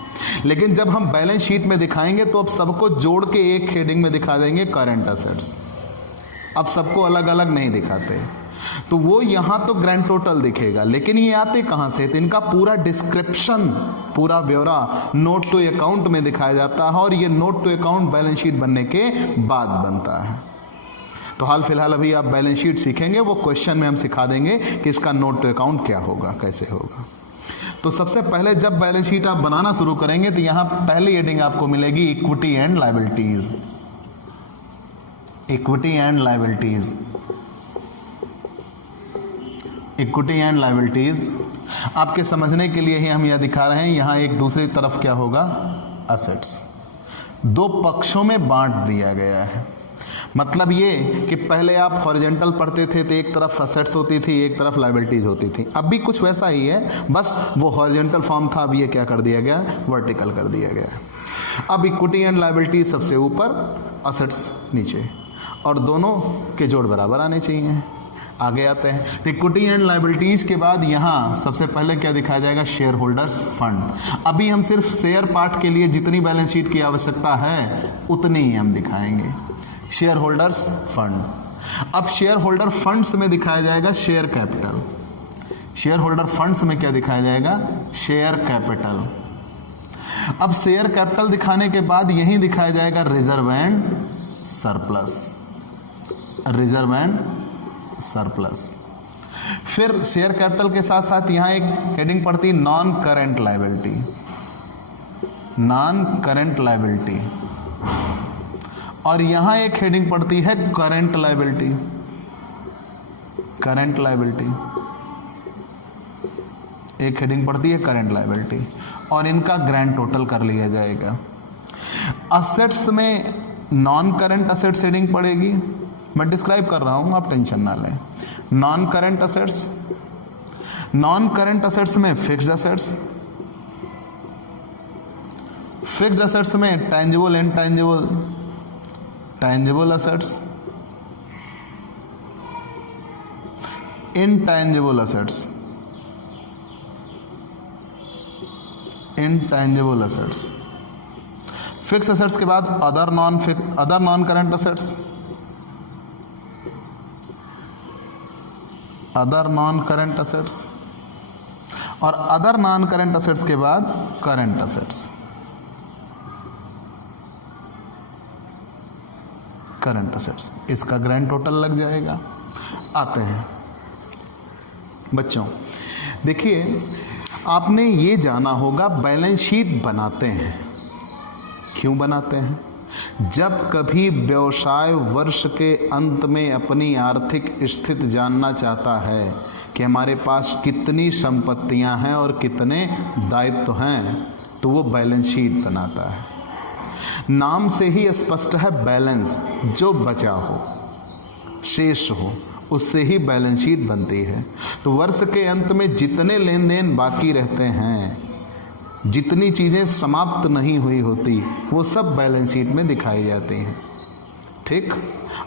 लेकिन जब हम बैलेंस शीट में दिखाएंगे तो अब सबको जोड़ के एक हेडिंग में दिखा देंगे करंट असेट्स। अब सबको अलग अलग नहीं दिखाते, तो वो यहां तो ग्रैंड टोटल दिखेगा, लेकिन ये आते कहां से? तो इनका पूरा डिस्क्रिप्शन, पूरा ब्यौरा नोट टू अकाउंट में दिखाया जाता है और ये note to account balance sheet बनने के बाद बनता है। तो हाल फिलहाल अभी आप बैलेंस शीट सीखेंगे, वो क्वेश्चन में हम सिखा देंगे कि इसका नोट टू अकाउंट क्या होगा, कैसे होगा। तो सबसे पहले जब बैलेंस शीट आप बनाना शुरू करेंगे तो यहां पहली हेडिंग आपको मिलेगी equity and liabilities. Equity and liabilities, equity and liabilities आपके समझने के लिए ही हम यह दिखा रहे हैं। यहां एक दूसरी तरफ क्या होगा? असेट्स। दो पक्षों में बांट दिया गया है। मतलब ये कि पहले आप हॉरिजॉन्टल पढ़ते थे तो एक तरफ असेट्स होती थी, एक तरफ लायबिलिटीज होती थी। अब भी कुछ वैसा ही है, बस वो हॉरिजॉन्टल फॉर्म था, अब ये क्या कर दिया गया? वर्टिकल कर दिया गया। अब इक्विटी एंड लायबिलिटीज सबसे ऊपर, असेट्स नीचे, और दोनों के जोड़ बराबर आने चाहिए। आगे आते हैं तो इक्विटी एंड लायबिलिटीज के बाद यहां सबसे पहले क्या दिखाया जाएगा? Share holders fund. अभी हम सिर्फ शेयर पार्ट के लिए जितनी बैलेंस शीट की आवश्यकता है उतनी ही हम दिखाएंगे, शेयर होल्डर्स फंड। अब शेयर होल्डर फंड्स में दिखाया जाएगा share capital. Share holder funds में क्या दिखाया जाएगा? Share capital. अब शेयर कैपिटल दिखाने के बाद यही दिखाया जाएगा reserve and surplus, reserve and surplus. फिर शेयर कैपिटल के साथ साथ यहां एक हेडिंग पड़ती है non current liability, non current liability, और यहां एक हेडिंग पड़ती है करेंट लायबिलिटी, करेंट लायबिलिटी, एक हेडिंग पड़ती है करेंट लायबिलिटी, और इनका ग्रैंड टोटल कर लिया जाएगा। असेट्स में नॉन करेंट असेट्स हेडिंग पड़ेगी, मैं डिस्क्राइब कर रहा हूं, आप टेंशन ना लें। Non current assets, non current assets में फिक्स्ड असेट्स, फिक्स्ड असेट्स में tangible intangible, tangible assets, intangible assets, intangible assets. Fix assets के बाद other non current assets, other non current assets, और अदर नॉन करंट असेट्स के बाद current assets, current assets. इसका grand total लग जाएगा। आते हैं बच्चों, देखिए आपने ये जाना होगा बैलेंस शीट बनाते हैं, क्यों बनाते हैं? जब कभी व्यवसाय वर्ष के अंत में अपनी आर्थिक स्थिति जानना चाहता है कि हमारे पास कितनी संपत्तियां हैं और कितने दायित्व हैं, तो वो बैलेंस शीट बनाता है। नाम से ही स्पष्ट है, बैलेंस, जो बचा हो, शेष हो, उससे ही बैलेंस शीट बनती है। तो वर्ष के अंत में जितने लेन देन बाकी रहते हैं, जितनी चीज़ें समाप्त नहीं हुई होती, वो सब बैलेंस शीट में दिखाई जाती हैं। ठीक,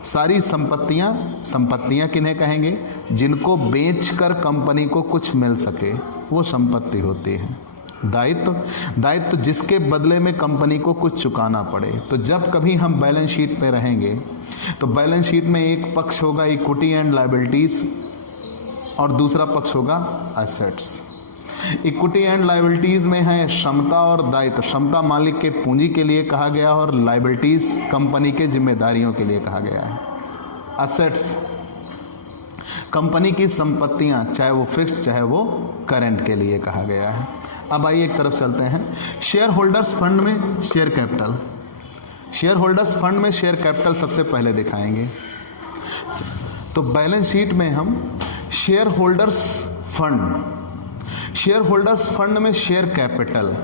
सारी संपत्तियां किन्हें कहेंगे? जिनको बेचकर कंपनी को कुछ मिल सके, वो संपत्ति होती है। दायित्व जिसके बदले में कंपनी को कुछ चुकाना पड़े। तो जब कभी हम बैलेंस शीट पे रहेंगे तो बैलेंस शीट में एक पक्ष होगा इक्विटी एंड लायबिलिटीज और दूसरा पक्ष होगा एसेट्स। इक्विटी एंड लायबिलिटीज में है क्षमता और दायित्व। क्षमता मालिक के पूंजी के लिए कहा गया और लायबिलिटीज कंपनी के जिम्मेदारियों के लिए कहा गया है। एसेट्स कंपनी की संपत्तियां, चाहे वो फिक्स्ड चाहे वो करंट के लिए कहा गया है। अब आइए एक तरफ चलते हैं। शेयर होल्डर्स फंड में share capital, share holders fund में शेयर कैपिटल सबसे पहले दिखाएंगे। तो बैलेंस शीट में हम share holders fund, share holders fund में शेयर कैपिटल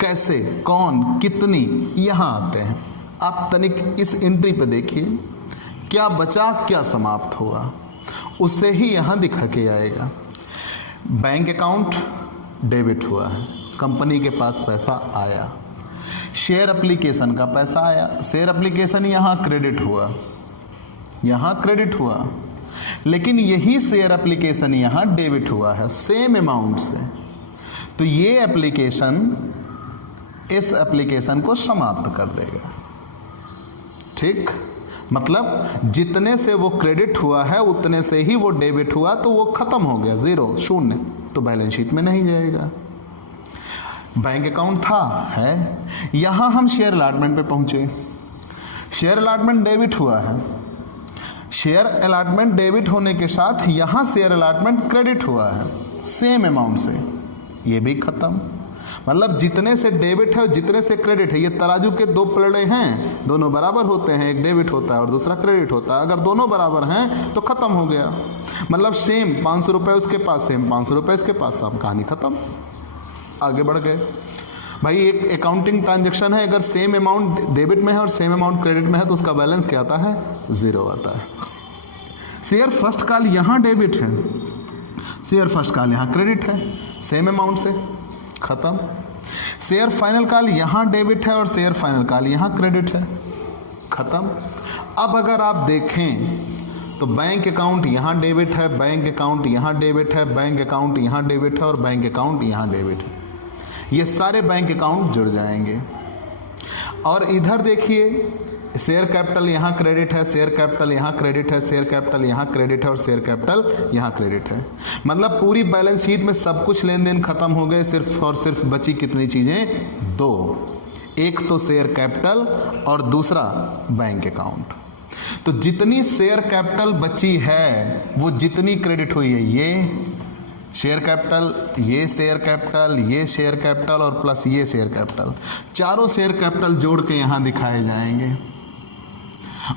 कैसे, कौन, कितनी, यहां आते हैं। आप तनिक इस एंट्री पे देखिए, क्या बचा क्या समाप्त हुआ, उससे ही यहां दिखा के आएगा। बैंक अकाउंट डेबिट हुआ है, कंपनी के पास पैसा आया। शेयर एप्लीकेशन का पैसा आया, शेयर एप्लीकेशन यहां क्रेडिट हुआ, यहां क्रेडिट हुआ, लेकिन यही शेयर एप्लीकेशन यहां डेबिट हुआ है सेम अमाउंट से। तो ये एप्लीकेशन इस एप्लीकेशन को समाप्त कर देगा। ठीक, मतलब जितने से वो क्रेडिट हुआ है उतने से ही वो डेबिट हुआ, तो वो खत्म हो गया, जीरो, शून्य, तो बैलेंस शीट में नहीं जाएगा। बैंक अकाउंट था, है, यहां हम शेयर अलॉटमेंट पे पहुंचे। शेयर अलॉटमेंट डेबिट हुआ है, शेयर अलॉटमेंट डेबिट होने के साथ यहां शेयर अलॉटमेंट क्रेडिट हुआ है सेम अमाउंट से, ये भी खत्म। मतलब जितने से डेबिट है और जितने से क्रेडिट है, ये तराजू के दो पलड़े हैं, दोनों बराबर होते हैं, एक डेबिट होता है और दूसरा क्रेडिट होता है। अगर दोनों बराबर हैं तो खत्म हो गया। मतलब सेम 500 रुपये उसके पास, सेम 500 रुपये इसके पास, सब कहानी खत्म, आगे बढ़ गए। भाई एक अकाउंटिंग ट्रांजेक्शन है, अगर सेम अमाउंट डेबिट में है और सेम अमाउंट क्रेडिट में है तो उसका बैलेंस क्या आता है, जीरो आता है। शेयर फर्स्ट कॉल यहाँ डेबिट है, शेयर फर्स्ट कॉल यहाँ क्रेडिट है सेम अमाउंट से, खत्म। शेयर फाइनल कॉल यहाँ डेबिट है और शेयर फाइनल कॉल यहाँ क्रेडिट है, खत्म। अब अगर आप देखें तो बैंक अकाउंट यहाँ डेबिट है, बैंक अकाउंट यहाँ डेबिट है, बैंक अकाउंट यहाँ डेबिट है और बैंक अकाउंट यहाँ डेबिट है। ये सारे बैंक अकाउंट जुड़ जाएंगे। और इधर देखिए, शेयर कैपिटल यहाँ क्रेडिट है, शेयर कैपिटल यहाँ क्रेडिट है, शेयर कैपिटल यहाँ क्रेडिट है और शेयर कैपिटल यहाँ क्रेडिट है। मतलब पूरी बैलेंस शीट में सब कुछ लेन देन खत्म हो गए, सिर्फ और सिर्फ बची कितनी चीजें, दो, एक तो शेयर कैपिटल और दूसरा बैंक अकाउंट। तो जितनी शेयर कैपिटल बची है वो जितनी क्रेडिट हुई है, ये शेयर कैपिटल, ये शेयर कैपिटल, ये शेयर कैपिटल और प्लस ये शेयर कैपिटल, चारों शेयर कैपिटल जोड़ के यहाँ दिखाए जाएंगे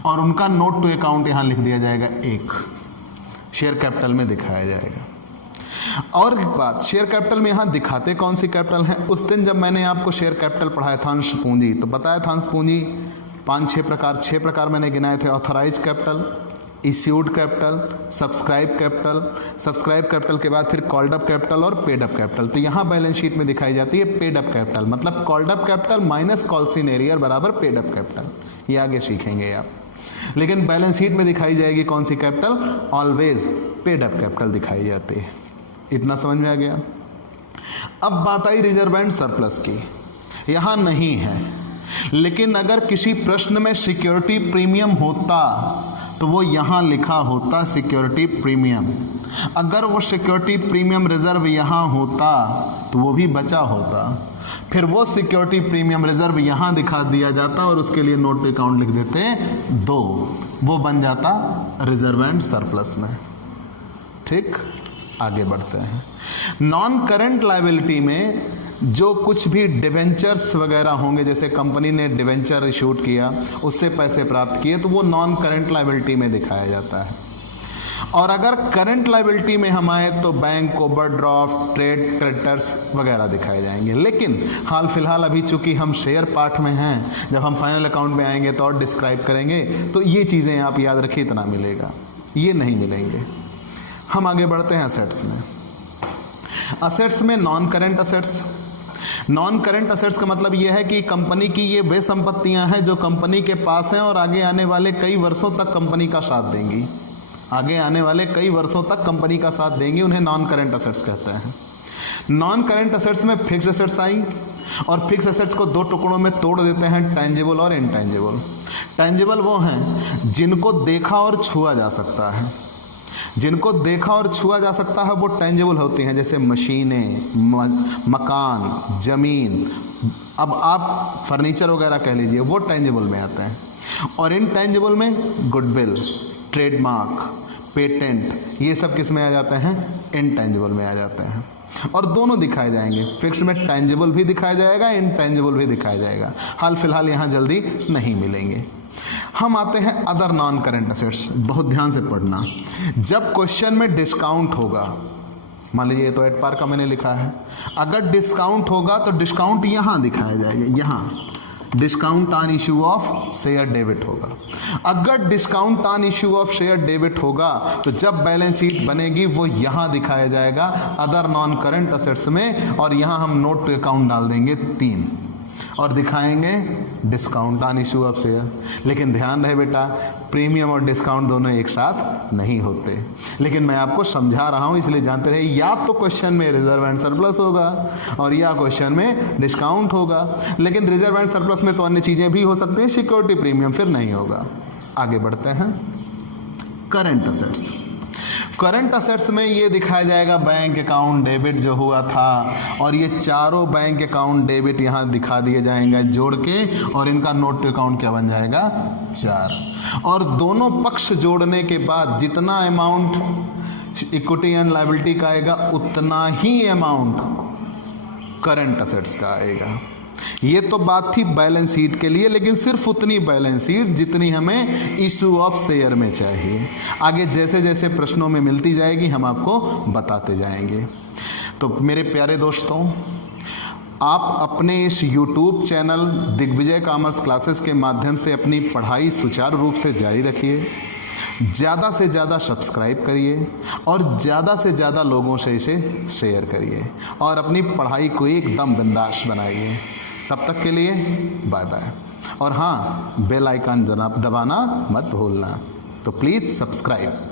और उनका नोट टू अकाउंट यहाँ लिख दिया जाएगा, एक शेयर कैपिटल में दिखाया जाएगा। और एक बात, शेयर कैपिटल में यहाँ दिखाते कौन सी कैपिटल है, उस दिन जब मैंने आपको शेयर कैपिटल पढ़ाया था अंश पूंजी, तो बताया था अंश पूंजी 6 प्रकार मैंने गिनाए थे। Authorise capital, issued capital, subscribe capital, subscribe capital के बाद फिर कॉल्ड अप कैपिटल और पेड अप कैपिटल। तो यहाँ बैलेंस शीट में दिखाई जाती है पेड अप कैपिटल, मतलब called up capital minus calls in arrear बराबर पेड अप कैपिटल। ये आगे सीखेंगे आप, लेकिन बैलेंस शीट में दिखाई जाएगी कौन सी capital, always paid up capital दिखाई जाती है। इतना समझ में आ गया। अब बात आई रिजर्व एंड सरप्लस की, यहाँ नहीं है, लेकिन अगर किसी प्रश्न में सिक्योरिटी प्रीमियम होता तो वो यहाँ लिखा होता सिक्योरिटी प्रीमियम। अगर वो सिक्योरिटी प्रीमियम रिजर्व यहाँ होता तो वो भी बचा होता, फिर वो सिक्योरिटी प्रीमियम रिजर्व यहाँ दिखा दिया जाता और उसके लिए नोट अकाउंट लिख देते दो, वो बन जाता रिजर्व एंड सरप्लस में। ठीक, आगे बढ़ते हैं। नॉन करंट लायबिलिटी में जो कुछ भी डिवेंचर्स वगैरह होंगे, जैसे कंपनी ने डिवेंचर इशूड किया, उससे पैसे प्राप्त किए, तो वो नॉन करंट लायबिलिटी में दिखाया जाता है। और अगर करंट लायबिलिटी में हम आए तो बैंक, ओवरड्राफ्ट, ट्रेड क्रेडिटर्स वगैरह दिखाए जाएंगे। लेकिन हाल फिलहाल अभी चूंकि हम शेयर पार्ट में हैं, जब हम फाइनल अकाउंट में आएंगे तो और डिस्क्राइब करेंगे, तो ये चीज़ें आप याद रखिए, इतना मिलेगा, ये नहीं मिलेंगे। हम आगे बढ़ते हैं असेट्स में। असेट्स में non current assets, non current assets का मतलब यह है कि कंपनी की ये वे संपत्तियां हैं जो कंपनी के पास हैं और आगे आने वाले कई वर्षों तक कंपनी का साथ देंगी, आगे आने वाले कई वर्षों तक कंपनी का साथ देंगी, उन्हें नॉन करंट असेट्स कहते हैं। नॉन करंट असेट्स में फिक्स असेट्स आई, और फिक्स असेट्स को दो टुकड़ों में तोड़ देते हैं, टेंजिबल और इनटेंजिबल। टेंजिबल वो हैं जिनको देखा और छुआ जा सकता है, जिनको देखा और छुआ जा सकता है वो टेंजिबल होती हैं, जैसे मशीनें, मकान, ज़मीन, अब आप फर्नीचर वगैरह कह लीजिए, वो टेंजिबल में आते हैं। और इनटेंजिबल में गुडविल, ट्रेडमार्क, पेटेंट, ये सब किस में आ जाते हैं? इनटेंजिबल में आ जाते हैं। और दोनों दिखाए जाएंगे, फिक्स्ड में टेंजिबल भी दिखाया जाएगा, इनटेंजिबल भी दिखाया जाएगा। हाल फिलहाल यहाँ जल्दी नहीं मिलेंगे। हम आते हैं अदर नॉन करेंट असेट्स। बहुत ध्यान से पढ़ना। जब क्वेश्चन में डिस्काउंट होगा, मान लीजिए ये तो एट पार का मैंने लिखा है, अगर डिस्काउंट होगा तो डिस्काउंट यहाँ दिखाया जाएगा, यहाँ discount on issue of share debit होगा। अगर discount on issue of share debit होगा तो जब बैलेंस शीट बनेगी वो यहाँ दिखाया जाएगा अदर नॉन करंट असेट्स में, और यहाँ हम नोट टू अकाउंट डाल देंगे 3 और दिखाएंगे discount on issue of share. लेकिन ध्यान रहे बेटा, प्रीमियम और डिस्काउंट दोनों एक साथ नहीं होते, लेकिन मैं आपको समझा रहा हूं इसलिए जानते रहे। या तो क्वेश्चन में रिजर्व एंड सरप्लस होगा और या क्वेश्चन में डिस्काउंट होगा, लेकिन रिजर्व एंड सरप्लस में तो अन्य चीजें भी हो सकती हैं, सिक्योरिटी प्रीमियम फिर नहीं होगा। आगे बढ़ते हैं। Current assets. करंट असेट्स में ये दिखाया जाएगा बैंक अकाउंट डेबिट जो हुआ था, और ये चारों बैंक अकाउंट डेबिट यहाँ दिखा दिए जाएंगे जोड़ के, और इनका नोट टू अकाउंट क्या बन जाएगा? 4। और दोनों पक्ष जोड़ने के बाद जितना अमाउंट इक्विटी एंड लायबिलिटी का आएगा उतना ही अमाउंट करंट असेट्स का आएगा। ये तो बात थी बैलेंस शीट के लिए, लेकिन सिर्फ उतनी बैलेंस शीट जितनी हमें इशू ऑफ शेयर में चाहिए। आगे जैसे जैसे प्रश्नों में मिलती जाएगी हम आपको बताते जाएंगे। तो मेरे प्यारे दोस्तों, आप अपने इस YouTube channel Digvijay commerce classes के माध्यम से अपनी पढ़ाई सुचारू रूप से जारी रखिए। ज़्यादा से ज़्यादा सब्सक्राइब करिए और ज़्यादा से ज़्यादा लोगों से इसे शेयर करिए और अपनी पढ़ाई को एकदम बिंदास बनाइए। तब तक के लिए बाय बाय। और हाँ, बेल आइकन दबाना मत भूलना। तो प्लीज़ सब्सक्राइब।